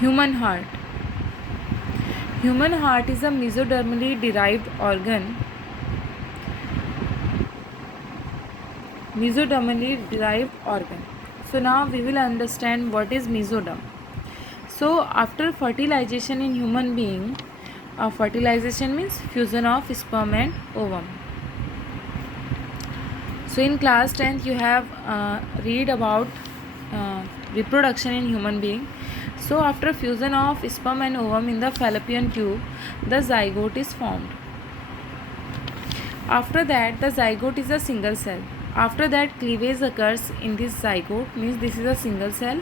Human heart. Human heart is a mesodermally derived organ. Mesodermally derived organ. So now we will understand what is mesoderm. So after fertilization in human being, fertilization means fusion of sperm and ovum. So in class 10th you have read about reproduction in human being. So after fusion of sperm and ovum in the fallopian tube, the zygote is formed. After that, the zygote is a single cell. After that, cleavage occurs in this zygote, means this is a single cell.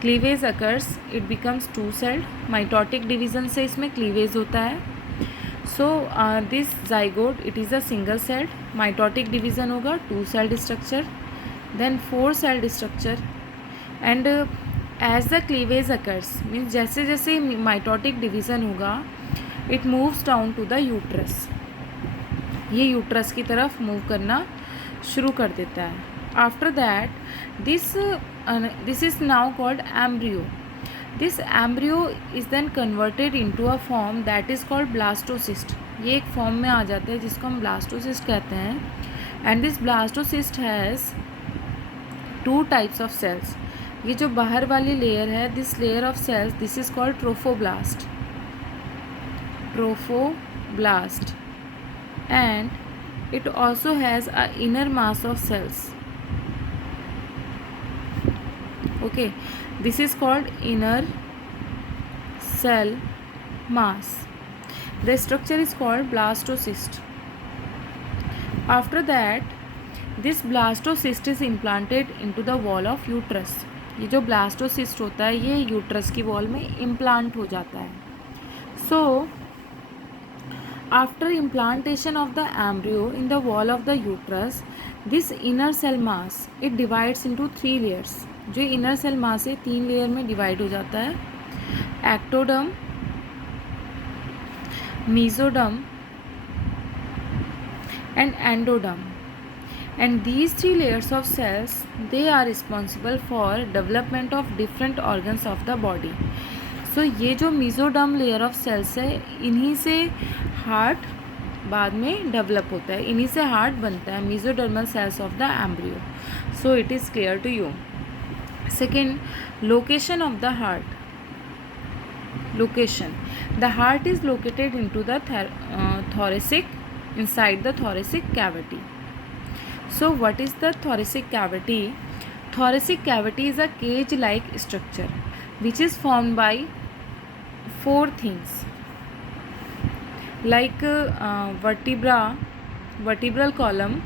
Cleavage occurs, it becomes two celled. Mitotic division से इसमें cleavage होता है. So this zygote, it is a single celled. Mitotic division होगा, two celled structure, then four celled structure. And as the cleavage occurs, means जैसे जैसे mitotic division होगा, it moves down to the uterus. ये uterus की तरफ move करना शुरू कर देता है. After that this is now called embryo. This embryo is then converted into a form that is called blastocyst. ये एक फॉर्म में आ जाता है जिसको हम ब्लास्टोसिस्ट कहते हैं. And this blastocyst has two types of cells. ये जो बाहर वाली लेयर है, this layer of cells, this is called trophoblast. Trophoblast. And it also has a inner mass of cells. Okay, this is called inner cell mass. The structure is called blastocyst. After that, this blastocyst is implanted into the wall of uterus. ये जो blastocyst होता है ये uterus की wall में implant हो जाता है. So after implantation of the embryo in the wall of the uterus, this inner cell mass, it divides into three layers. जो inner cell mass है तीन लेयर में डिवाइड हो जाता है. Ectoderm, mesoderm and endoderm. And these three layers of cells, they are responsible for development of different organs of the body. सो ये जो mesoderm layer of sales है, इन्हीं से हार्ट बाद में डेवलप होता है, इन्हीं से हार्ट बनता है, mesodermal cells of the embryo. So it is clear to you. Second, location of the heart. Location, the heart is located into the thoracic, inside the thoracic cavity. So what is the thoracic cavity? Thoracic cavity is a cage-like structure which is formed by four things like vertebral column.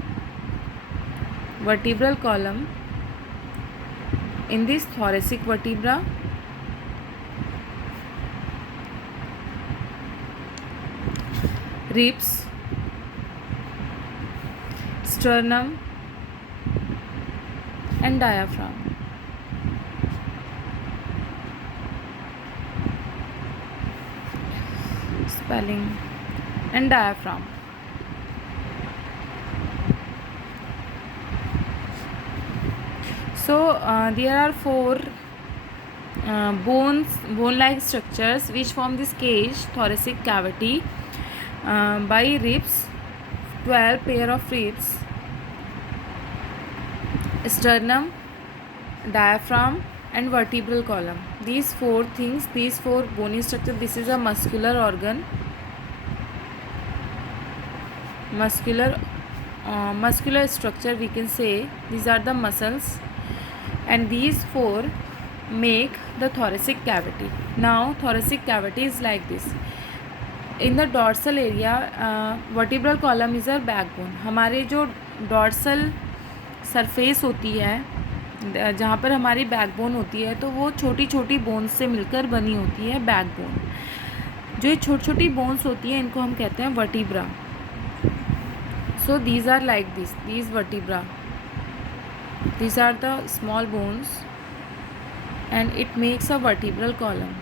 In this thoracic vertebra, ribs, sternum and diaphragm. Spelling and diaphragm. So there are four bone-like structures which form this cage, thoracic cavity, by ribs, 12 pair of ribs, sternum, diaphragm and vertebral column. These four things, these four bony structure, this is a muscular organ. Muscular structure we can say, these are the muscles, and these four make the thoracic cavity. Now thoracic cavity is like this. In the dorsal area, vertebral column is our backbone. हमारे जो dorsal surface होती है, जहाँ पर हमारी backbone होती है, तो वो छोटी छोटी बोन्स से मिलकर बनी होती है बैकबोन. जो ये छोटी छोटी बोन्स होती हैं इनको हम कहते हैं vertebra. So these are like this, these vertebra, these are the small bones and it makes a vertebral column.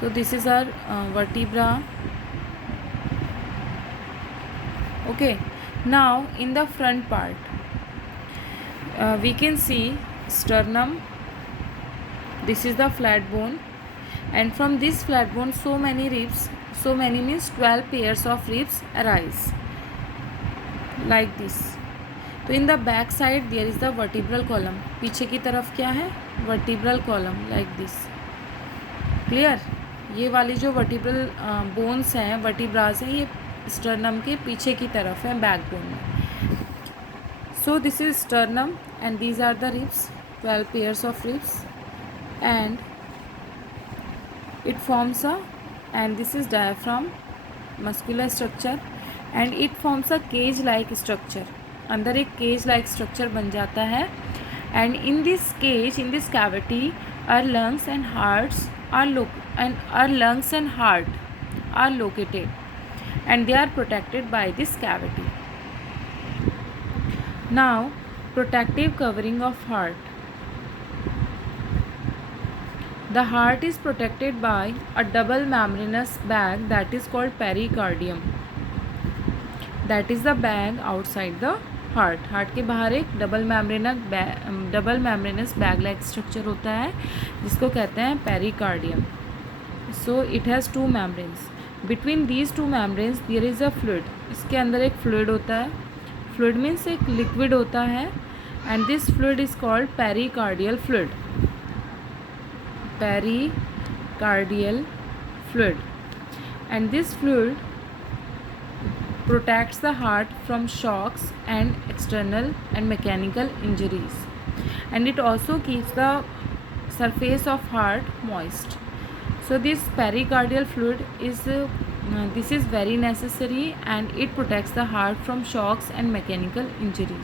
So this is our vertebra. Okay, now in the front part we can see sternum. This is the flat bone. and from this flat bone so many ribs, so many means 12 pairs of ribs arise like this. तो in the back side there is the vertebral column, पीछे की तरफ क्या है, vertebral column like this. Clear. ये वाली जो vertebral bones हैं, वर्टिब्रास हैं, ये स्टर्नम के पीछे की तरफ है, बैक बोन में. So this is sternum and these are the ribs, 12 pairs of ribs, and it forms a, and this is diaphragm, muscular structure, and it forms a cage like structure. अंदर एक cage like structure बन जाता है, and in this cage, in this cavity, our lungs and heart are located, and they are protected by this cavity. Now, protective covering of heart. The heart is protected by a double membranous bag that is called pericardium. That is the bag outside the heart. Heart के बाहर एक double membranous bag like structure होता है जिसको कहते हैं pericardium. So it has two membranes. Between these two membranes there is a fluid. इसके अंदर एक fluid होता है. Fluid means एक liquid होता है, and this fluid is called pericardial fluid. Pericardial fluid, and this fluid protects the heart from shocks and external and mechanical injuries, and it also keeps the surface of heart moist. So this pericardial fluid is this is very necessary, and it protects the heart from shocks and mechanical injuries.